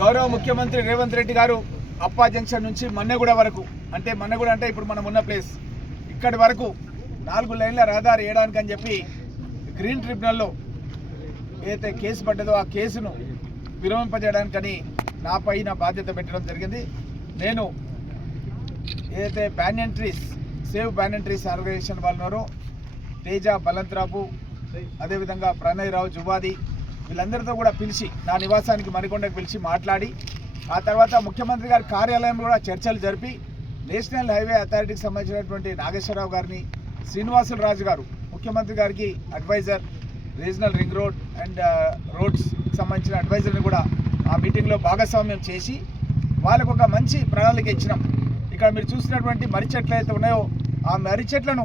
గౌరవ ముఖ్యమంత్రి రేవంత్ రెడ్డి గారు అప్పా జంక్షన్ నుంచి మన్నెగూడ వరకు అంటే మన్నెగూడ అంటే ఇప్పుడు మనం ఉన్న ప్లేస్ ఇక్కడి వరకు నాలుగు లైన్ల రహదారి వేయడానికి అని చెప్పి గ్రీన్ ట్రిబ్యునల్లో ఏదైతే కేసు పడ్డదో ఆ కేసును విరమింపజేయడానికని నాపై నా బాధ్యత పెట్టడం జరిగింది నేను ఏదైతే బ్యానెంట్రీస్ సేవ్ బ్యానెంట్రీస్ ఆర్గనైజేషన్ వాళ్ళు ఉన్నారో తేజ బలంతరాపు అదేవిధంగా ప్రణయ్ రావు జువాది వీళ్ళందరితో కూడా పిలిచి నా నివాసానికి మరికొండకు పిలిచి మాట్లాడి ఆ తర్వాత ముఖ్యమంత్రి గారి కార్యాలయంలో కూడా చర్చలు జరిపి నేషనల్ హైవే అథారిటీకి సంబంధించినటువంటి నాగేశ్వరరావు గారిని శ్రీనివాసులు రాజు గారు ముఖ్యమంత్రి గారికి adviser regional ring road and roads సంబంధించిన అడ్వైజర్ని కూడా ఆ మీటింగ్లో భాగస్వామ్యం చేసి వాళ్ళకు ఒక మంచి ప్రణాళిక ఇచ్చినాం ఇక్కడ మీరు చూసినటువంటి మరి చెట్లు అయితే ఉన్నాయో ఆ మర్రి చెట్లను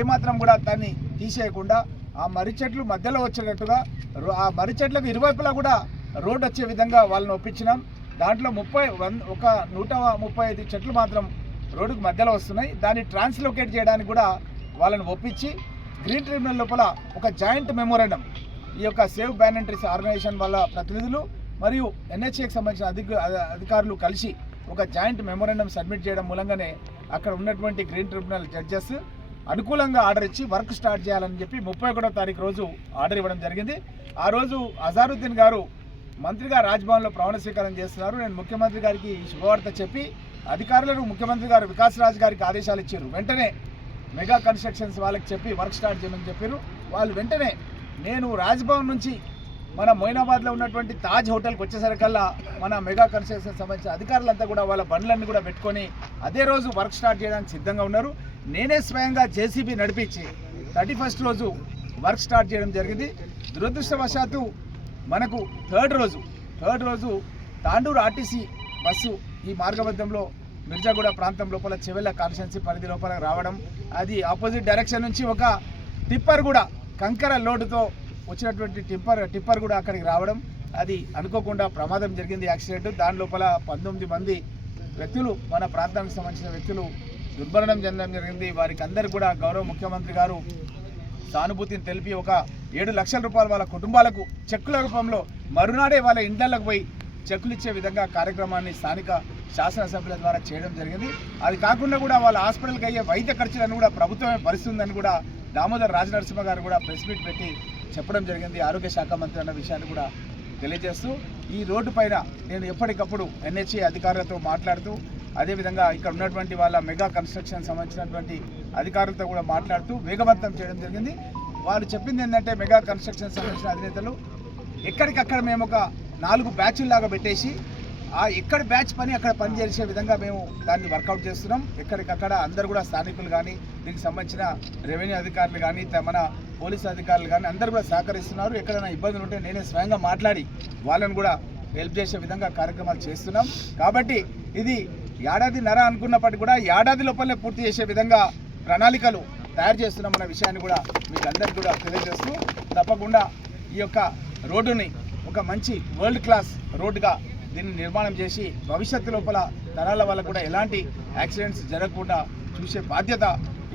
ఏమాత్రం కూడా దాన్ని తీసేయకుండా ఆ మర్రి చెట్లు మధ్యలో వచ్చేటట్టుగా ఆ మర్రి చెట్లకు ఇరువైపులా కూడా రోడ్డు వచ్చే విధంగా వాళ్ళని ఒప్పించినాం దాంట్లో ముప్పై వన్ ఒక నూట ముప్పై ఐదు చెట్లు మాత్రం రోడ్డుకు మధ్యలో వస్తున్నాయి దాన్ని ట్రాన్స్లోకేట్ చేయడానికి కూడా వాళ్ళని ఒప్పించి గ్రీన్ ట్రిబ్యునల్ లోపల ఒక జాయింట్ మెమోరాండం ఈ యొక్క సేవ్ బ్యానంట్రీస్ ఆర్గనైజేషన్ వాళ్ళ ప్రతినిధులు మరియు ఎన్హెచ్ఏకి సంబంధించిన అధిక అధికారులు కలిసి ఒక జాయింట్ మెమోరాండం సబ్మిట్ చేయడం మూలంగానే అక్కడ ఉన్నటువంటి గ్రీన్ ట్రిబ్యునల్ జడ్జెస్ అనుకూలంగా ఆర్డర్ ఇచ్చి వర్క్ స్టార్ట్ చేయాలని చెప్పి ముప్పై ఒకటో తారీఖు రోజు ఆర్డర్ ఇవ్వడం జరిగింది ఆ రోజు అజారుద్దీన్ గారు మంత్రిగా రాజ్భవన్లో ప్రమాణ స్వీకారం చేస్తున్నారు నేను ముఖ్యమంత్రి గారికి శుభవార్త చెప్పి అధికారులకు ముఖ్యమంత్రి గారు వికాస్ రాజ్ గారికి ఆదేశాలు ఇచ్చారు వెంటనే మెగా కన్స్ట్రక్షన్స్ వాళ్ళకి చెప్పి వర్క్ స్టార్ట్ చేయమని చెప్పారు వాళ్ళు వెంటనే నేను రాజ్భవన్ నుంచి మన మొయినాబాద్లో ఉన్నటువంటి తాజ్ హోటల్కి వచ్చేసరికల్లా మన మెగా కన్స్ట్రక్షన్ సంబంధించిన అధికారులంతా కూడా వాళ్ళ బండ్లన్నీ కూడా పెట్టుకొని అదే రోజు వర్క్ స్టార్ట్ చేయడానికి సిద్ధంగా ఉన్నారు నేనే స్వయంగా జేసీబీ నడిపించి థర్టీ ఫస్ట్ రోజు వర్క్ స్టార్ట్ చేయడం జరిగింది దురదృష్టవశాత్తు మనకు థర్డ్ రోజు థర్డ్ రోజు తాండూరు ఆర్టీసీ బస్సు ఈ మార్గమధ్యంలో మిర్జాగూడ ప్రాంతం లోపల చెవెళ్ళ కాన్స్టిట్యున్సీ పరిధి లోపల రావడం అది ఆపోజిట్ డైరెక్షన్ నుంచి ఒక టిప్పర్ కూడా కంకర లోడుతో వచ్చినటువంటి టిప్పర్ టిప్పర్ కూడా అక్కడికి రావడం అది అనుకోకుండా ప్రమాదం జరిగింది యాక్సిడెంట్ దాని లోపల పంతొమ్మిది మంది వ్యక్తులు మన ప్రాంతానికి సంబంధించిన వ్యక్తులు దుర్మరణం చెందడం జరిగింది వారికి అందరికీ కూడా గౌరవ ముఖ్యమంత్రి గారు సానుభూతిని తెలిపి ఒక ఏడు లక్షల రూపాయలు వాళ్ళ కుటుంబాలకు చెక్కుల రూపంలో మరునాడే వాళ్ళ ఇండ్లకు పోయి చెక్కులు ఇచ్చే విధంగా కార్యక్రమాన్ని స్థానిక శాసనసభ్యుల ద్వారా చేయడం జరిగింది అది కాకుండా కూడా వాళ్ళ హాస్పిటల్కి అయ్యే వైద్య ఖర్చులను కూడా ప్రభుత్వమే భరిస్తుందని కూడా దామోదర్ రాజనరసింహ గారు కూడా ప్రెస్ మీట్ పెట్టి చెప్పడం జరిగింది ఆరోగ్య శాఖ మంత్రి అన్న విషయాన్ని కూడా తెలియజేస్తూ ఈ రోడ్డు పైన నేను ఎప్పటికప్పుడు ఎన్హెచ్ఏ అధికారులతో మాట్లాడుతూ అదేవిధంగా ఇక్కడ ఉన్నటువంటి వాళ్ళ మెగా కన్స్ట్రక్షన్ సంబంధించినటువంటి అధికారులతో కూడా మాట్లాడుతూ వేగవంతం చేయడం జరిగింది వారు చెప్పింది ఏంటంటే మెగా కన్స్ట్రక్షన్ సంబంధించిన అధినేతలు ఎక్కడికక్కడ మేము ఒక నాలుగు బ్యాచ్లాగా పెట్టేసి ఆ ఎక్కడ బ్యాచ్ పని అక్కడ పని చేసే విధంగా మేము దాన్ని వర్కౌట్ చేస్తున్నాం ఎక్కడికక్కడ అందరు కూడా స్థానికులు కానీ దీనికి సంబంధించిన రెవెన్యూ అధికారులు కానీ మన పోలీస్ అధికారులు కానీ అందరు కూడా సహకరిస్తున్నారు ఎక్కడైనా ఇబ్బందులు ఉంటే నేనే స్వయంగా మాట్లాడి వాళ్ళని కూడా హెల్ప్ చేసే విధంగా కార్యక్రమాలు చేస్తున్నాం కాబట్టి ఇది ఏడాది నర అనుకున్నప్పటికీ కూడా ఏడాది లోపలే పూర్తి చేసే విధంగా ప్రణాళికలు తయారు చేస్తున్నామన్న విషయాన్ని కూడా మీకు అందరికీ కూడా తెలియజేస్తూ తప్పకుండా ఈ యొక్క రోడ్డుని ఒక మంచి వరల్డ్ క్లాస్ రోడ్డుగా దీన్ని నిర్మాణం చేసి భవిష్యత్తు లోపల తరాల వల్ల కూడా ఎలాంటి యాక్సిడెంట్స్ జరగకుండా చూసే బాధ్యత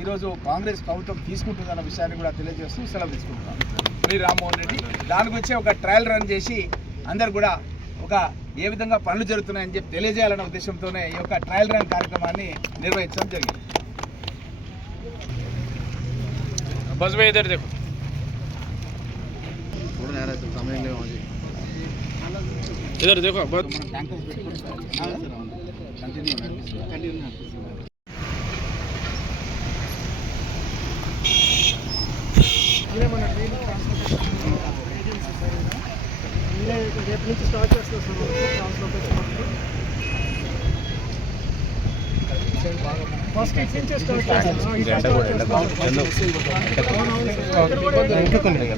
ఈరోజు కాంగ్రెస్ ప్రభుత్వం తీసుకుంటుందన్న విషయాన్ని కూడా తెలియజేస్తూ సెలవు తీసుకుంటున్నాం శ్రీ రామ్మోహన్ రెడ్డి దాని వచ్చే ఒక ట్రయల్ రన్ చేసి అందరు కూడా యొక్క ఏ విధంగా పనులు జరుగుతున్నాయని చెప్పి తెలియజేయాలనే ఉద్దేశంతోనే ఈ యొక్క ట్రయల్ రన్ కార్యక్రమాన్ని నిర్వహించడం జరిగింది ఇదేమన్నా ఇప్పుడు రేపు నుంచి స్టార్ట్ చేస్తాం సార్ ఫస్ట్ ఇటు నుంచే స్టార్ట్ చేస్తాం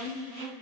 Amém.